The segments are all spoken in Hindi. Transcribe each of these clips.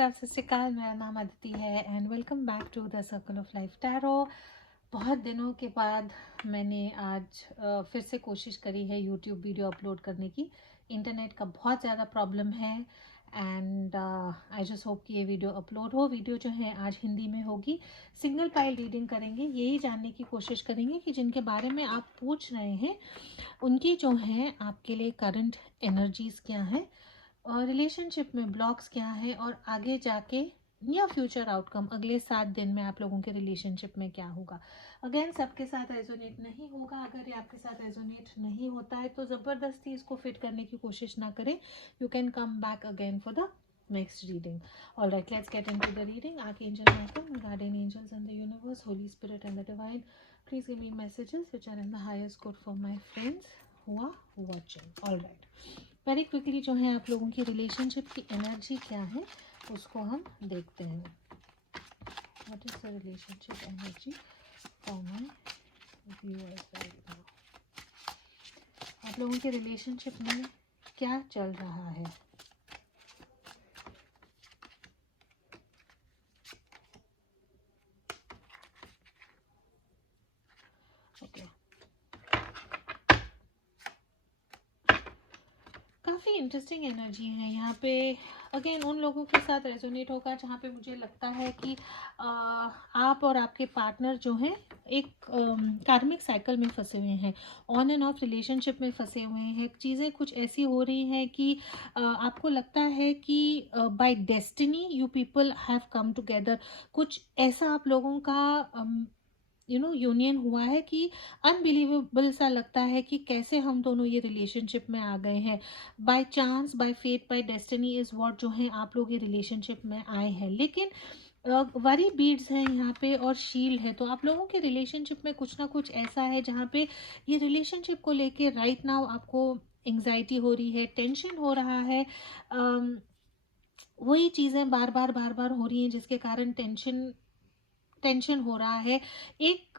आदाब, सत श्री अकाल। मेरा नाम अदिति है and welcome back to the circle of life tarot. बहुत दिनों के बाद मैंने आज फिर से कोशिश करी है यूट्यूब वीडियो अपलोड करने की। इंटरनेट का बहुत ज़्यादा प्रॉब्लम है एंड आई जस्ट होप कि ये वीडियो अपलोड हो। वीडियो जो है आज हिंदी में होगी। सिंगल पाइल रीडिंग करेंगे, यही जानने की कोशिश करेंगे कि जिनके बारे में आप पूछ रहे हैं उनकी जो है आपके लिए करंट एनर्जीज़ क्या हैं और रिलेशनशिप में ब्लॉक्स क्या है और आगे जाके या फ्यूचर आउटकम अगले 7 दिन में आप लोगों के रिलेशनशिप में क्या होगा। अगेन सबके साथ रेजोनेट नहीं होगा। अगर ये आपके साथ रेजोनेट नहीं होता है तो ज़बरदस्ती इसको फिट करने की कोशिश ना करें। You can come back again for the next reading. All right, let's get into the reading. Archangel Michael, guardian angels and the universe, Holy Spirit and the divine, please give me messages which are in the highest good for my friends who are watching. All right, very quickly जो है आप लोगों की रिलेशनशिप की एनर्जी क्या है उसको हम देखते हैं। What is the relationship energy for my viewers right now. आप लोगों के रिलेशनशिप में क्या चल रहा है। ओके, काफ़ी इंटरेस्टिंग एनर्जी है यहाँ पे। अगेन उन लोगों के साथ रेजोनेट होगा जहाँ पे मुझे लगता है कि आप और आपके पार्टनर जो हैं एक कार्मिक साइकिल में फंसे हुए हैं, ऑन एंड ऑफ रिलेशनशिप में फंसे हुए हैं। चीज़ें कुछ ऐसी हो रही हैं कि आपको लगता है कि by destiny you people have come together. कुछ ऐसा आप लोगों का यूनियन हुआ है कि अनबिलीवेबल सा लगता है कि कैसे हम दोनों ये रिलेशनशिप में आ गए हैं। By chance, by fate, by destiny is what जो है आप लोग ये रिलेशनशिप में आए हैं। लेकिन वरी बीड्स हैं यहाँ पे और शील्ड है, तो आप लोगों के रिलेशनशिप में कुछ ना कुछ ऐसा है जहाँ पे ये रिलेशनशिप को लेके राइट नाउ आपको एंग्जाइटी हो रही है, टेंशन हो रहा है। वही चीज़ें बार बार हो रही हैं जिसके कारण टेंशन हो रहा है। एक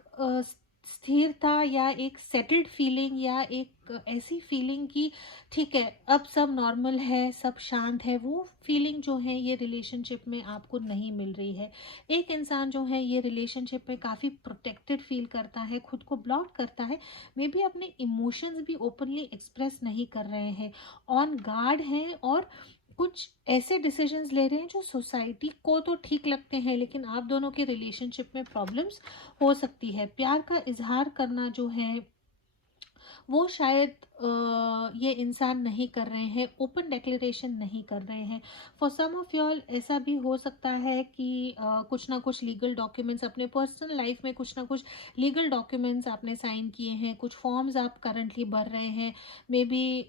स्थिरता या एक सेटल्ड फीलिंग या एक ऐसी फीलिंग कि ठीक है अब सब नॉर्मल है, सब शांत है, वो फीलिंग जो है ये रिलेशनशिप में आपको नहीं मिल रही है। एक इंसान जो है ये रिलेशनशिप में काफ़ी प्रोटेक्टेड फील करता है, खुद को ब्लॉक करता है, मे बी अपने इमोशंस भी ओपनली एक्सप्रेस नहीं कर रहे हैं, ऑन गार्ड हैं और कुछ ऐसे डिसीजंस ले रहे हैं जो सोसाइटी को तो ठीक लगते हैं लेकिन आप दोनों के रिलेशनशिप में प्रॉब्लम्स हो सकती है। प्यार का इजहार करना जो है वो शायद ये इंसान नहीं कर रहे हैं, ओपन डिक्लेरेशन नहीं कर रहे हैं। फॉर सम ऑफ यॉल ऐसा भी हो सकता है कि कुछ ना कुछ लीगल डॉक्यूमेंट्स अपने पर्सनल लाइफ में, कुछ ना कुछ लीगल डॉक्यूमेंट्स आपने साइन किए हैं, कुछ फॉर्म्स आप करंटली भर रहे हैं, मे बी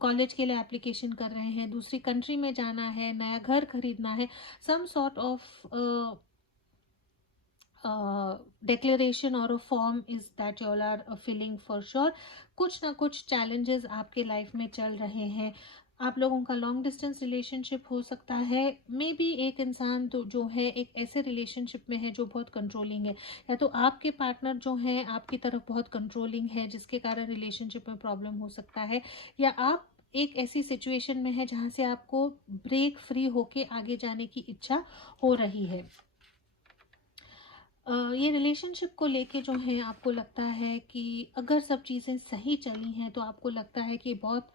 कॉलेज के लिए एप्लीकेशन कर रहे हैं, दूसरी कंट्री में जाना है, नया घर खरीदना है, some sort of declaration or a form is that you all are filling for sure। कुछ ना कुछ challenges आपके लाइफ में चल रहे हैं। आप लोगों का लॉन्ग डिस्टेंस रिलेशनशिप हो सकता है, मे बी एक इंसान तो जो है एक ऐसे रिलेशनशिप में है जो बहुत कंट्रोलिंग है, या तो आपके पार्टनर जो है आपकी तरफ बहुत कंट्रोलिंग है जिसके कारण रिलेशनशिप में प्रॉब्लम हो सकता है, या आप एक ऐसी सिचुएशन में है जहाँ से आपको ब्रेक फ्री होके आगे जाने की इच्छा हो रही है। ये रिलेशनशिप को लेके जो है आपको लगता है कि अगर सब चीज़ें सही चली हैं तो आपको लगता है कि बहुत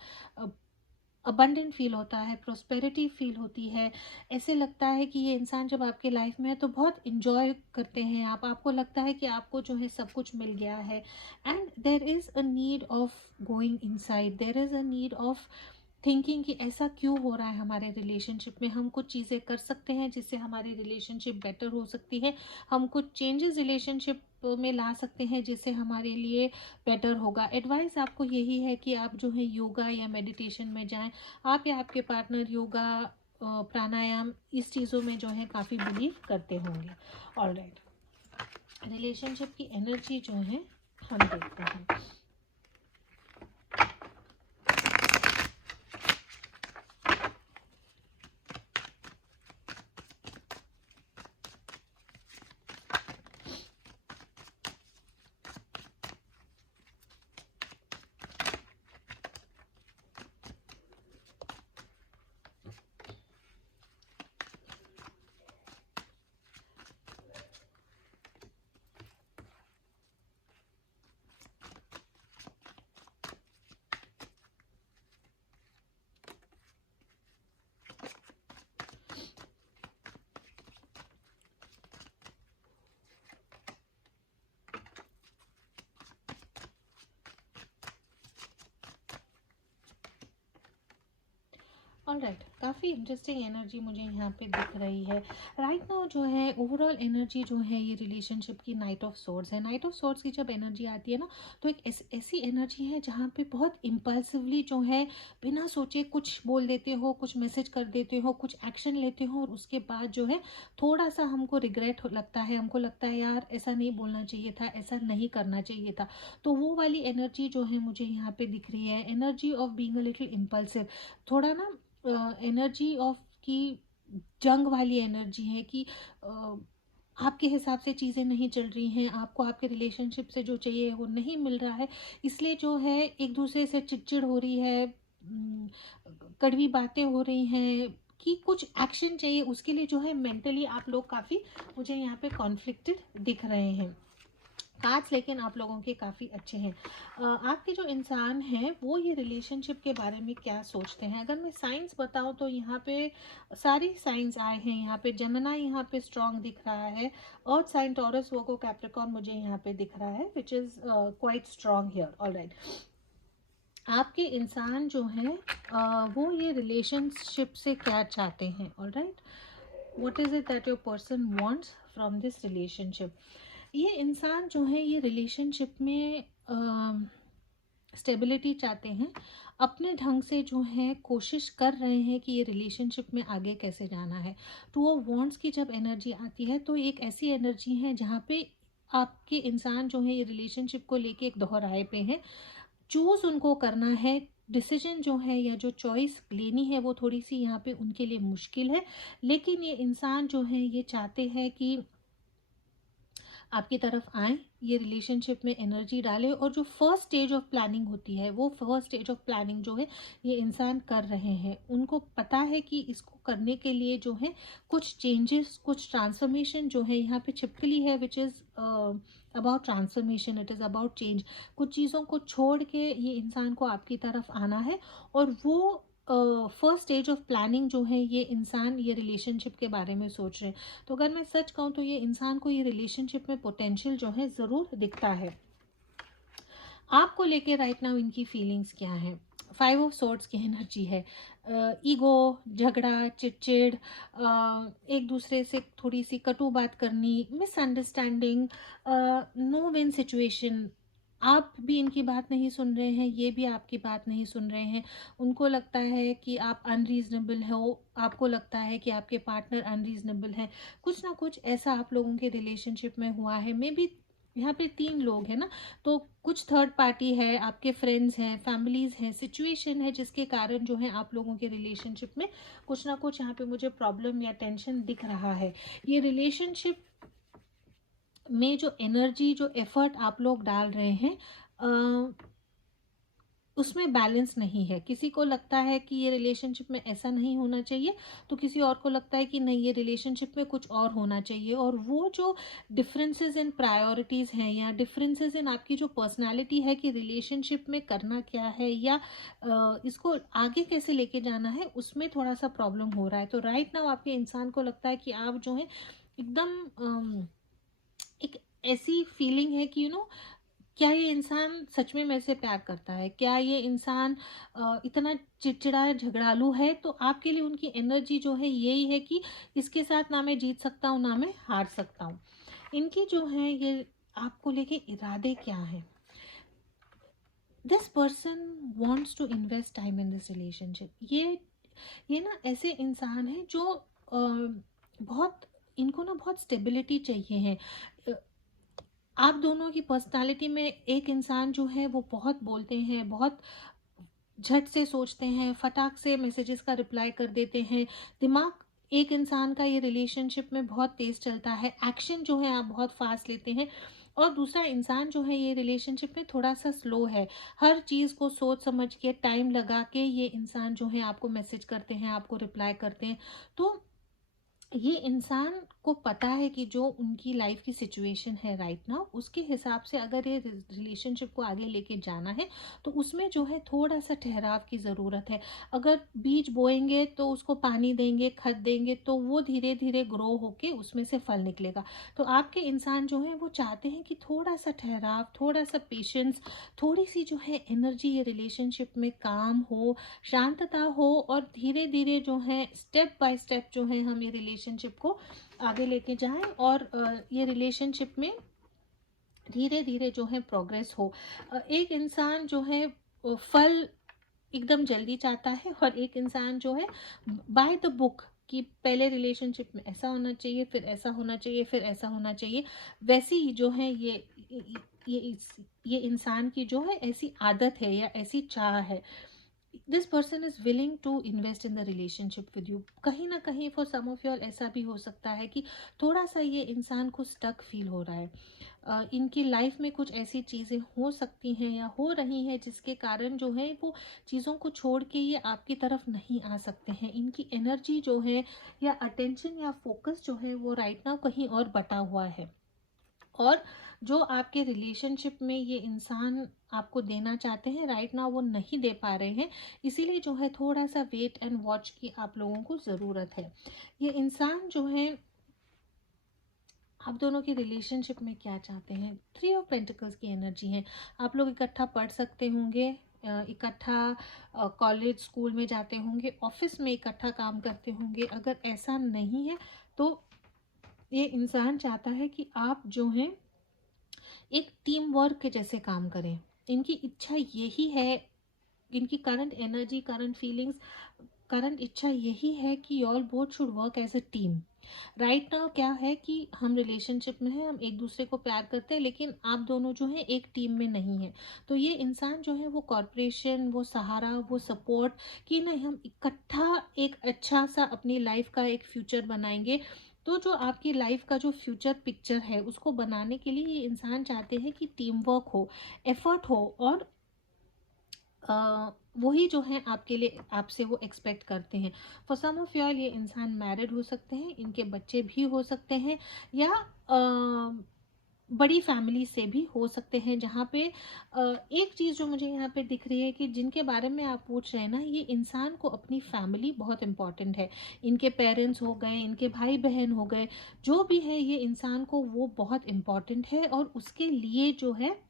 अबंडेंट फील होता है, प्रोस्पेरिटी फील होती है। ऐसे लगता है कि ये इंसान जब आपके लाइफ में है तो बहुत इंजॉय करते हैं आप, आपको लगता है कि आपको जो है सब कुछ मिल गया है। And there is a need of going inside, there is a need of thinking कि ऐसा क्यों हो रहा है हमारे रिलेशनशिप में, हम कुछ चीज़ें कर सकते हैं जिससे हमारी रिलेशनशिप बेटर हो सकती है, हम कुछ चेंजेस रिलेशनशिप में ला सकते हैं जिससे हमारे लिए बेटर होगा। एडवाइस आपको यही है कि आप जो है योगा या मेडिटेशन में जाएं। आप या आपके पार्टनर योगा, प्राणायाम, इस चीज़ों में जो है काफ़ी बिलीव करते होंगे। ऑलराइट, रिलेशनशिप की एनर्जी जो है हम देखते हैं। ऑलराइट, काफ़ी इंटरेस्टिंग एनर्जी मुझे यहाँ पे दिख रही है राइट नाउ। जो है ओवरऑल एनर्जी जो है ये रिलेशनशिप की नाइट ऑफ सोर्ड्स है। नाइट ऑफ सोर्ड्स की जब एनर्जी आती है ना, तो एक ऐसी एनर्जी है जहाँ पे बहुत इम्पल्सिवली जो है बिना सोचे कुछ बोल देते हो, कुछ मैसेज कर देते हो, कुछ एक्शन लेते हो, और उसके बाद जो है थोड़ा सा हमको रिग्रेट लगता है, हमको लगता है यार ऐसा नहीं बोलना चाहिए था, ऐसा नहीं करना चाहिए था। तो वो वाली एनर्जी जो है मुझे यहाँ पे दिख रही है, energy of being a little impulsive. थोड़ा ना एनर्जी ऑफ की जंग वाली एनर्जी है कि आपके हिसाब से चीज़ें नहीं चल रही हैं, आपको आपके रिलेशनशिप से जो चाहिए वो नहीं मिल रहा है, इसलिए जो है एक दूसरे से चिड़चिड़ हो रही है, कड़वी बातें हो रही हैं कि कुछ एक्शन चाहिए, उसके लिए जो है मेंटली आप लोग काफ़ी मुझे यहाँ पे कॉन्फ्लिक्टेड दिख रहे हैं। कार्ड्स लेकिन आप लोगों के काफ़ी अच्छे हैं। आपके जो इंसान हैं वो ये रिलेशनशिप के बारे में क्या सोचते हैं? अगर मैं साइंस बताऊं तो यहाँ पे सारी साइंस आए हैं। यहाँ पे जेमिनी यहाँ पे स्ट्रॉन्ग दिख रहा है, earth sign Taurus Virgo Capricorn मुझे यहाँ पे दिख रहा है, which is quite strong here. Alright, आपके इंसान जो हैं वो ये रिलेशनशिप से क्या चाहते हैं? Alright, what is it that your person wants from this relationship? ये इंसान जो है ये रिलेशनशिप में स्टेबिलिटी चाहते हैं, अपने ढंग से जो है कोशिश कर रहे हैं कि ये रिलेशनशिप में आगे कैसे जाना है। टू ऑफ वॉन्ट्स की जब एनर्जी आती है तो एक ऐसी एनर्जी है जहाँ पे आपके इंसान जो है ये रिलेशनशिप को लेके एक दोहराए पे हैं, चूज़ उनको करना है, डिसीजन जो है या जो चॉइस लेनी है वो थोड़ी सी यहाँ पे उनके लिए मुश्किल है, लेकिन ये इंसान जो है ये चाहते हैं कि आपकी तरफ आएँ, ये रिलेशनशिप में एनर्जी डालें, और जो फर्स्ट स्टेज ऑफ प्लानिंग होती है वो फर्स्ट स्टेज ऑफ प्लानिंग जो है ये इंसान कर रहे हैं। उनको पता है कि इसको करने के लिए जो है कुछ चेंजेस, कुछ ट्रांसफॉर्मेशन जो है यहाँ पे छिपकली है, which is about transformation, it is about change. कुछ चीज़ों को छोड़ के ये इंसान को आपकी तरफ आना है, और वो फर्स्ट स्टेज ऑफ प्लानिंग जो है ये इंसान ये रिलेशनशिप के बारे में सोच रहे हैं। तो अगर मैं सच कहूँ तो ये इंसान को ये रिलेशनशिप में पोटेंशियल जो है ज़रूर दिखता है। आपको लेके राइट नाउ इनकी फीलिंग्स क्या हैं? फाइव ऑफ सोर्ड्स की एनर्जी है। ईगो, झगड़ा, चिड़चिड़, एक दूसरे से थोड़ी सी कटु बात करनी, मिसअंडरस्टैंडिंग, नो विन सिचुएशन। आप भी इनकी बात नहीं सुन रहे हैं, ये भी आपकी बात नहीं सुन रहे हैं। उनको लगता है कि आप अनरीजनेबल हो, आपको लगता है कि आपके पार्टनर अनरीजनेबल हैं। कुछ ना कुछ ऐसा आप लोगों के रिलेशनशिप में हुआ है। मे बी यहाँ पे 3 लोग हैं ना, तो कुछ थर्ड पार्टी है, आपके फ्रेंड्स हैं, फैमिलीज़ हैं, सिचुएशन है जिसके कारण जो है आप लोगों के रिलेशनशिप में कुछ ना कुछ यहाँ पे मुझे प्रॉब्लम या टेंशन दिख रहा है। ये रिलेशनशिप में जो एनर्जी, जो एफर्ट आप लोग डाल रहे हैं, उसमें बैलेंस नहीं है। किसी को लगता है कि ये रिलेशनशिप में ऐसा नहीं होना चाहिए, तो किसी और को लगता है कि नहीं ये रिलेशनशिप में कुछ और होना चाहिए। और वो जो डिफरेंसेस इन प्रायोरिटीज़ हैं या डिफरेंसेस इन आपकी जो पर्सनालिटी है कि रिलेशनशिप में करना क्या है या इसको आगे कैसे लेके जाना है, उसमें थोड़ा सा प्रॉब्लम हो रहा है। तो राइट नाउ आपके इंसान को लगता है कि आप जो है एकदम एक ऐसी फीलिंग है कि क्या ये इंसान सच में मेरे से प्यार करता है? क्या ये इंसान इतना चिड़चिड़ा झगड़ालू है? तो आपके लिए उनकी एनर्जी जो है यही है कि इसके साथ ना मैं जीत सकता हूँ, ना मैं हार सकता हूँ। इनकी जो है ये आपको लेके इरादे क्या हैं? This person wants to invest time in this relationship. ये ना ऐसे इंसान हैं जो बहुत, इनको ना बहुत स्टेबिलिटी चाहिए है। आप दोनों की पर्सनालिटी में एक इंसान जो है वो बहुत बोलते हैं, बहुत झट से सोचते हैं, फटाक से मैसेजेस का रिप्लाई कर देते हैं। दिमाग एक इंसान का ये रिलेशनशिप में बहुत तेज़ चलता है, एक्शन जो है आप बहुत फास्ट लेते हैं। और दूसरा इंसान जो है ये रिलेशनशिप में थोड़ा सा स्लो है। हर चीज़ को सोच समझ के टाइम लगा के ये इंसान जो है आपको मैसेज करते हैं, आपको रिप्लाई करते हैं। तो ये इंसान को पता है कि जो उनकी लाइफ की सिचुएशन है राइट नाउ, उसके हिसाब से अगर ये रिलेशनशिप को आगे लेके जाना है तो उसमें जो है थोड़ा सा ठहराव की ज़रूरत है। अगर बीज बोएंगे तो उसको पानी देंगे, खाद देंगे, तो वो धीरे धीरे ग्रो होके उसमें से फल निकलेगा। तो आपके इंसान जो है वो चाहते हैं कि थोड़ा सा ठहराव, थोड़ा सा पेशेंस, थोड़ी सी जो है एनर्जी ये रिलेशनशिप में काम हो, शांतता हो, और धीरे धीरे जो है स्टेप बाय स्टेप जो है हम ये रिलेशनशिप को आगे लेके जाएं, और ये रिलेशनशिप में धीरे धीरे जो है प्रोग्रेस हो। एक इंसान जो है फल एकदम जल्दी चाहता है, और एक इंसान जो है बाय द बुक, कि पहले रिलेशनशिप में ऐसा होना चाहिए, फिर ऐसा होना चाहिए, फिर ऐसा होना चाहिए, वैसी ही जो है ये इंसान की जो है ऐसी आदत है या ऐसी चाह है। This person is willing to invest in the relationship with you. कहीं ना कहीं फॉर सम ऑफ योर ऐसा भी हो सकता है कि थोड़ा सा ये इंसान को स्टक फील हो रहा है। इनकी लाइफ में कुछ ऐसी चीज़ें हो सकती हैं या हो रही हैं जिसके कारण जो है वो चीज़ों को छोड़ के ये आपकी तरफ नहीं आ सकते हैं। इनकी एनर्जी जो है या अटेंशन या फोकस जो है वो राइट नाउ कहीं और बटा हुआ है, और जो आपके रिलेशनशिप में ये इंसान आपको देना चाहते हैं राइट नाउ वो नहीं दे पा रहे हैं। इसीलिए जो है थोड़ा सा वेट एंड वॉच की आप लोगों को ज़रूरत है। ये इंसान जो है आप दोनों की रिलेशनशिप में क्या चाहते हैं, 3 ऑफ पेंटिकल्स की एनर्जी है। आप लोग इकट्ठा पढ़ सकते होंगे, इकट्ठा कॉलेज स्कूल में जाते होंगे, ऑफिस में इकट्ठा काम करते होंगे। अगर ऐसा नहीं है तो ये इंसान चाहता है कि आप जो हैं एक टीम वर्क के जैसे काम करें। इनकी इच्छा यही है, इनकी current energy, current feelings, current इच्छा यही है कि all both should work as a team. Right now क्या है कि हम रिलेशनशिप में हैं, हम एक दूसरे को प्यार करते हैं, लेकिन आप दोनों जो हैं एक टीम में नहीं हैं। तो ये इंसान जो है वो कॉरपोरेशन, वो सहारा, वो सपोर्ट, कि नहीं हम इकट्ठा एक अच्छा सा अपनी लाइफ का एक फ्यूचर बनाएंगे। तो जो आपकी लाइफ का जो फ्यूचर पिक्चर है उसको बनाने के लिए ये इंसान चाहते हैं कि टीम वर्क हो, एफर्ट हो, और वही जो है आपके लिए आपसे वो एक्सपेक्ट करते हैं। फॉर सम ऑफ यॉल ये इंसान मैरिड हो सकते हैं, इनके बच्चे भी हो सकते हैं, या बड़ी फैमिली से भी हो सकते हैं। जहाँ पे एक चीज़ जो मुझे यहाँ पे दिख रही है कि जिनके बारे में आप पूछ रहे हैं ना, ये इंसान को अपनी फैमिली बहुत इंपॉर्टेंट है। इनके पेरेंट्स हो गए, इनके भाई बहन हो गए, जो भी है ये इंसान को वो बहुत इम्पॉर्टेंट है, और उसके लिए जो है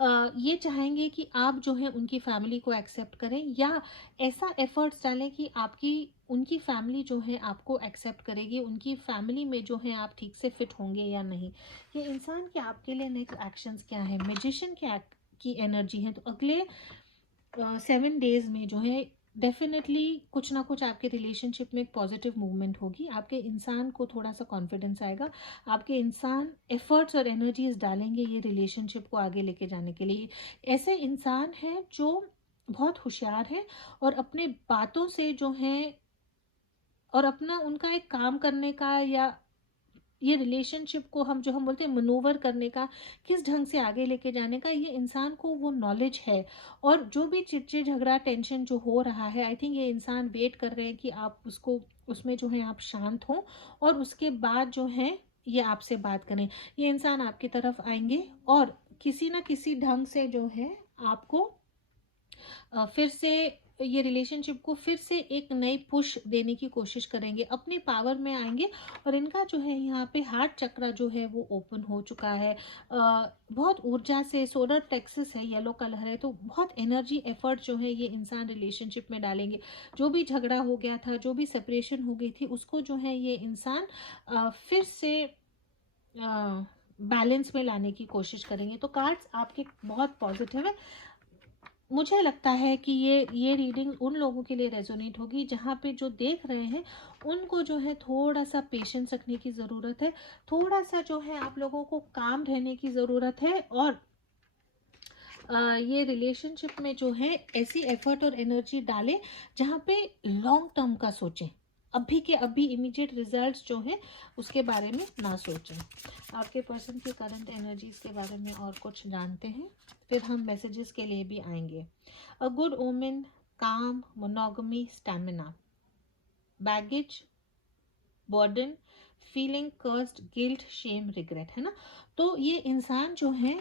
ये चाहेंगे कि आप जो है उनकी फैमिली को एक्सेप्ट करें, या ऐसा एफर्ट्स डालें कि आपकी उनकी फैमिली जो है आपको एक्सेप्ट करेगी, उनकी फैमिली में जो है आप ठीक से फिट होंगे या नहीं। ये इंसान के आपके लिए नेक्स्ट एक्शंस क्या है, मैजिशियन की एनर्जी है। तो अगले 7 डेज में जो है डेफिनेटली कुछ ना कुछ आपके रिलेशनशिप में एक पॉजिटिव मूवमेंट होगी। आपके इंसान को थोड़ा सा कॉन्फिडेंस आएगा, आपके इंसान एफर्ट्स और एनर्जीज डालेंगे ये रिलेशनशिप को आगे लेके जाने के लिए। ऐसे इंसान हैं जो बहुत होशियार हैं, और अपने बातों से जो है, और अपना उनका एक काम करने का, या ये रिलेशनशिप को हम बोलते हैं मनूवर करने का, किस ढंग से आगे लेके जाने का, ये इंसान को वो नॉलेज है। और जो भी चिड़चिड़ झगड़ा टेंशन जो हो रहा है, आई थिंक ये इंसान वेट कर रहे हैं कि आप उसको उसमें जो है आप शांत हो, और उसके बाद जो है ये आपसे बात करें। ये इंसान आपकी तरफ आएंगे, और किसी ना किसी ढंग से जो है आपको फिर से ये रिलेशनशिप को फिर से एक नई पुश देने की कोशिश करेंगे, अपनी पावर में आएंगे। और इनका जो है यहाँ पे हार्ट चक्रा जो है वो ओपन हो चुका है। बहुत ऊर्जा से, सोलर प्लेक्सस है, येलो कलर है, तो बहुत एनर्जी एफर्ट जो है ये इंसान रिलेशनशिप में डालेंगे। जो भी झगड़ा हो गया था, जो भी सेपरेशन हो गई थी, उसको जो है ये इंसान फिर से बैलेंस में लाने की कोशिश करेंगे। तो कार्ड्स आपके बहुत पॉजिटिव है। मुझे लगता है कि ये रीडिंग उन लोगों के लिए रेजोनेट होगी जहाँ पे जो देख रहे हैं उनको जो है थोड़ा सा पेशेंस रखने की ज़रूरत है, थोड़ा सा जो है आप लोगों को काम रहने की ज़रूरत है, और ये रिलेशनशिप में जो है ऐसी एफर्ट और एनर्जी डालें जहाँ पे लॉन्ग टर्म का सोचें, अभी के अभी इमीडिएट रिजल्ट्स जो हैं उसके बारे में ना सोचें। आपके पर्सन की करंट एनर्जीज के बारे में और कुछ जानते हैं, फिर हम मैसेजेस के लिए भी आएंगे। A good omen, calm, monogamy, stamina, baggage, burden, feeling cursed, guilt, shame, regret, है ना। तो ये इंसान जो है,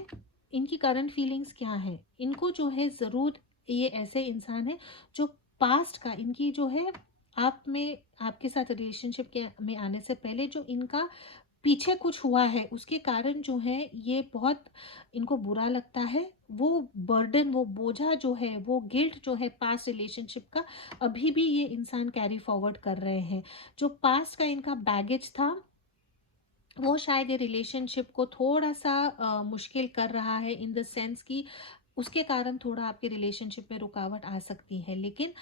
इनकी करंट फीलिंग्स क्या है, इनको जो है ज़रूर, ये ऐसे इंसान है जो पास्ट का, इनकी जो है आप में, आपके साथ रिलेशनशिप के में आने से पहले जो इनका पीछे कुछ हुआ है, उसके कारण जो है ये बहुत इनको बुरा लगता है। वो बर्डन, वो बोझा जो है, वो गिल्ट जो है पास्ट रिलेशनशिप का, अभी भी ये इंसान कैरी फॉरवर्ड कर रहे हैं। जो पास्ट का इनका बैगेज था, वो शायद ये रिलेशनशिप को थोड़ा सा मुश्किल कर रहा है, इन द सेंस कि उसके कारण थोड़ा आपके रिलेशनशिप में रुकावट आ सकती है। लेकिन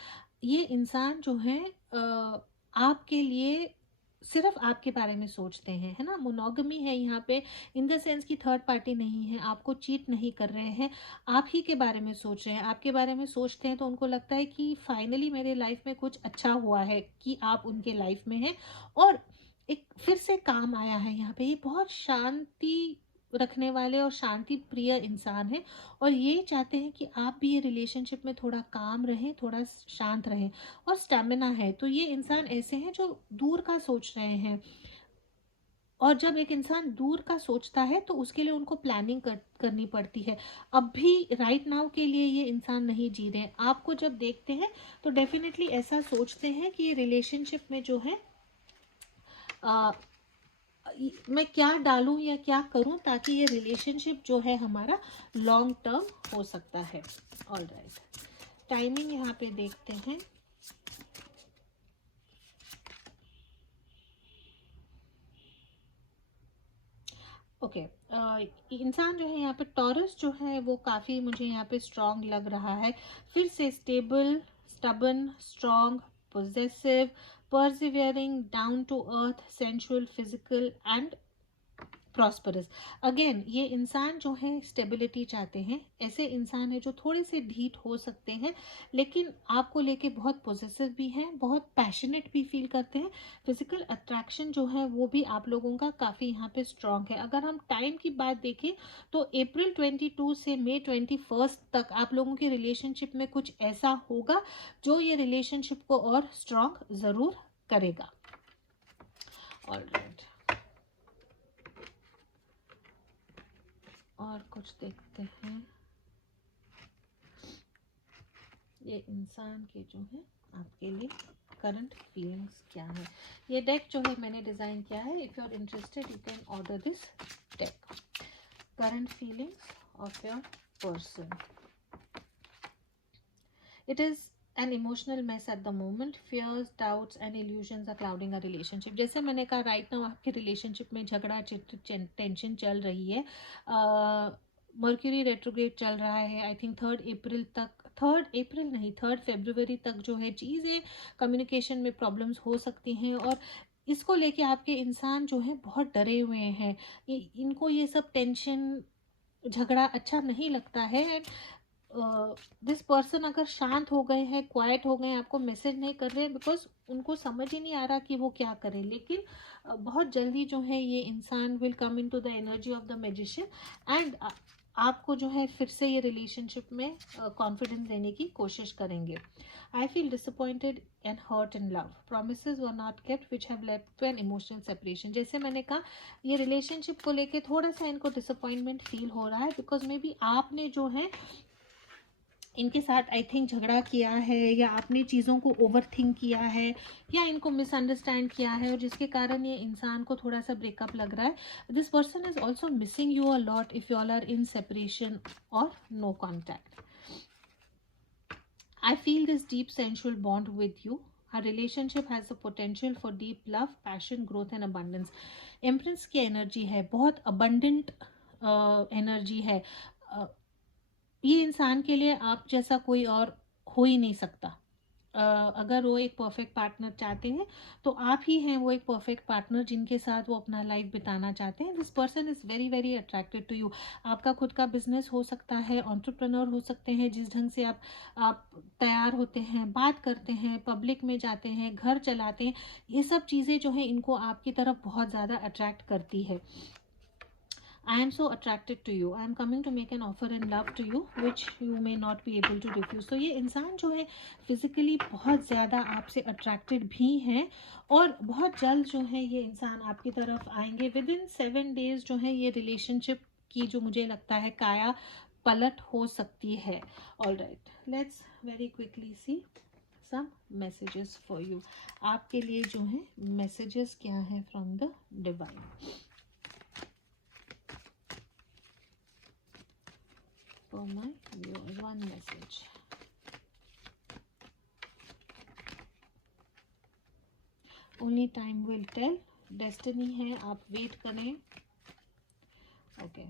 ये इंसान जो है आपके लिए सिर्फ आपके बारे में सोचते हैं, है ना। मोनोगमी है यहाँ पे, इन द सेंस कि थर्ड पार्टी नहीं है, आपको चीट नहीं कर रहे हैं, आप ही के बारे में सोच रहे हैं। आपके बारे में सोचते हैं तो उनको लगता है कि फाइनली मेरे लाइफ में कुछ अच्छा हुआ है कि आप उनके लाइफ में हैं, और एक फिर से काम आया है यहाँ पे। ये बहुत शांति रखने वाले और शांति प्रिय इंसान है, और ये चाहते हैं कि आप भी ये रिलेशनशिप में थोड़ा काम रहें, थोड़ा शांत रहें, और स्टेमिना है। तो ये इंसान ऐसे हैं जो दूर का सोच रहे हैं, और जब एक इंसान दूर का सोचता है तो उसके लिए उनको प्लानिंग करनी पड़ती है। अब भी राइट नाउ के लिए ये इंसान नहीं जी रहे हैं। आपको जब देखते हैं तो डेफिनेटली ऐसा सोचते हैं कि ये रिलेशनशिप में जो है मैं क्या डालूं या क्या करूं ताकि ये रिलेशनशिप जो है हमारा लॉन्ग टर्म हो सकता है। ऑलराइट, टाइमिंग यहाँ पे देखते हैं। ओके, इंसान जो है यहाँ पे टॉरस जो है वो काफ़ी मुझे यहाँ पे स्ट्रांग लग रहा है। फिर से stable, stubborn, strong, possessive, persevering, down to earth, sensual, physical and prosperous. Again ये इंसान जो है स्टेबिलिटी चाहते हैं। ऐसे इंसान है जो थोड़े से ढीठ हो सकते हैं, लेकिन आपको लेके बहुत पॉजिटिव भी हैं, बहुत पैशनेट भी फील करते हैं। फिजिकल अट्रैक्शन जो है वो भी आप लोगों का काफ़ी यहाँ पे स्ट्रांग है। अगर हम टाइम की बात देखें तो अप्रैल 22 से मई 21 तक आप लोगों के रिलेशनशिप में कुछ ऐसा होगा जो ये रिलेशनशिप को और स्ट्रांग ज़रूर करेगा। ऑलराइट, और कुछ देखते हैं। ये इंसान के जो है आपके लिए करंट फीलिंग्स क्या है। ये डेक जो है मैंने डिज़ाइन किया है। If you are interested you can order this deck. Current feelings of your person. It is an emotional mess at the moment. Fears, doubts and illusions are clouding a relationship. जैसे मैंने कहा राइट नाउ आपके रिलेशनशिप में झगड़ा, टेंशन चल रही है। मर्क्यूरी रेट्रोग्रेड चल रहा है। आई थिंक 3 अप्रैल तक, 3 अप्रैल नहीं, 3 फरवरी तक जो है चीज़ें कम्युनिकेशन में प्रॉब्लम्स हो सकती हैं, और इसको लेके आपके इंसान जो है बहुत डरे हुए हैं। इनको ये सब टेंशन, झगड़ा अच्छा नहीं लगता है। दिस पर्सन अगर शांत हो गए हैं, क्वाइट हो गए हैं, आपको मैसेज नहीं कर रहे हैं बिकॉज उनको समझ ही नहीं आ रहा कि वो क्या करें। लेकिन बहुत जल्दी जो है ये इंसान will come in to the energy of the magician and आपको जो है फिर से ये रिलेशनशिप में कॉन्फिडेंस देने की कोशिश करेंगे। I feel disappointed and hurt in love, promises were not kept which have led to an emotional separation. जैसे मैंने कहा ये रिलेशनशिप को लेके थोड़ा सा इनको डिसअपॉइंटमेंट फील हो रहा है, बिकॉज मे बी आपने जो है इनके साथ आई थिंक झगड़ा किया है, या आपने चीज़ों को ओवर थिंक किया है, या इनको मिसअंडरस्टैंड किया है, और जिसके कारण ये इंसान को थोड़ा सा ब्रेकअप लग रहा है। This person is also missing you a lot if you all are in separation or no contact. I feel this deep sensual bond with you. Our relationship has the potential for deep love, passion, growth and abundance. Empress की एनर्जी है, बहुत abundant एनर्जी है। ये इंसान के लिए आप जैसा कोई और हो ही नहीं सकता। अगर वो एक परफेक्ट पार्टनर चाहते हैं तो आप ही हैं वो एक परफेक्ट पार्टनर जिनके साथ वो अपना लाइफ बिताना चाहते हैं। This person is very very attracted to you. आपका खुद का बिजनेस हो सकता है, एंटरप्रेन्योर हो सकते हैं, जिस ढंग से आप तैयार होते हैं, बात करते हैं, पब्लिक में जाते हैं, घर चलाते हैं, ये सब चीज़ें जो हैं इनको आपकी तरफ बहुत ज़्यादा अट्रैक्ट करती है। I am so attracted to you. I am coming to make an offer in love to you, which you may not be able to refuse. तो ये इंसान जो है फिजिकली बहुत ज़्यादा आपसे अट्रैक्टेड भी हैं, और बहुत जल्द जो है ये इंसान आपकी तरफ आएंगे. विद इन 7 days जो है ये रिलेशनशिप की जो मुझे लगता है काया पलट हो सकती है. All right, let's very quickly see some messages for you. आपके लिए जो है मैसेजेस क्या है from the divine. For my viewers, one message. Only time will tell. Destiny है, आप वेट करें. Okay.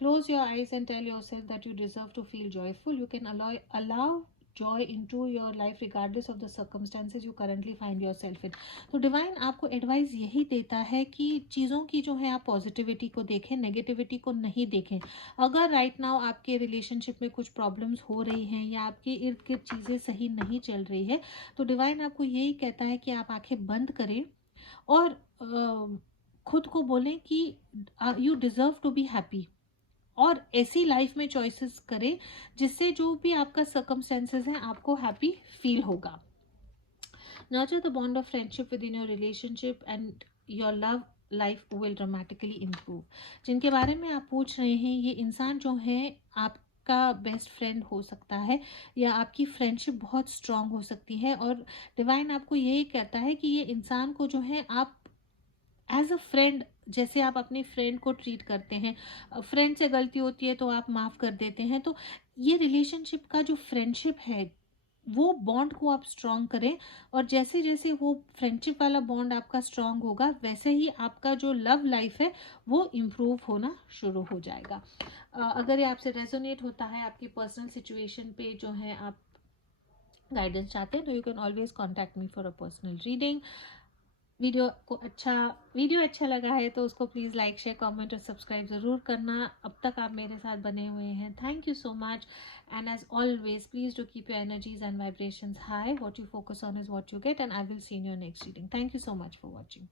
Close your eyes and tell yourself that you deserve to feel joyful. You can allow joy into your life regardless of the circumstances you currently find yourself in. तो डिवाइन आपको एडवाइस यही देता है कि चीज़ों की जो है आप पॉजिटिविटी को देखें, नेगेटिविटी को नहीं देखें. अगर राइट नाउ आपके रिलेशनशिप में कुछ प्रॉब्लम्स हो रही हैं या आपके इर्द गिर्द चीज़ें सही नहीं चल रही है, तो डिवाइन आपको यही कहता है कि आप आंखें बंद करें और खुद को बोलें कि you deserve to be happy, और ऐसी लाइफ में चॉइसेस करें जिससे जो भी आपका सर्कमस्टेंसेस हैं आपको हैप्पी फील होगा. Nurture the bond of friendship with in your relationship and your love life will dramatically improve. जिनके बारे में आप पूछ रहे हैं, ये इंसान जो है आपका बेस्ट फ्रेंड हो सकता है या आपकी फ्रेंडशिप बहुत स्ट्रांग हो सकती है, और डिवाइन आपको यही कहता है कि ये इंसान को जो है आप एज अ फ्रेंड, जैसे आप अपने फ्रेंड को ट्रीट करते हैं, फ्रेंड से गलती होती है तो आप माफ़ कर देते हैं, तो ये रिलेशनशिप का जो फ्रेंडशिप है वो बॉन्ड को आप स्ट्रॉन्ग करें, और जैसे जैसे वो फ्रेंडशिप वाला बॉन्ड आपका स्ट्रॉन्ग होगा वैसे ही आपका जो लव लाइफ है वो इम्प्रूव होना शुरू हो जाएगा. अगर ये आपसे रेजोनेट होता है, आपकी पर्सनल सिचुएशन पे जो है आप गाइडेंस चाहते हैं, तो you can always contact me for a personal reading. Video अच्छा लगा है तो उसको प्लीज़ लाइक, शेयर, कमेंट और सब्सक्राइब ज़रूर करना. अब तक आप मेरे साथ बने हुए हैं, thank you so much. And as always please do keep your energies and vibrations high. What you focus on is what you get, and I will see in your next reading. Thank you so much for watching.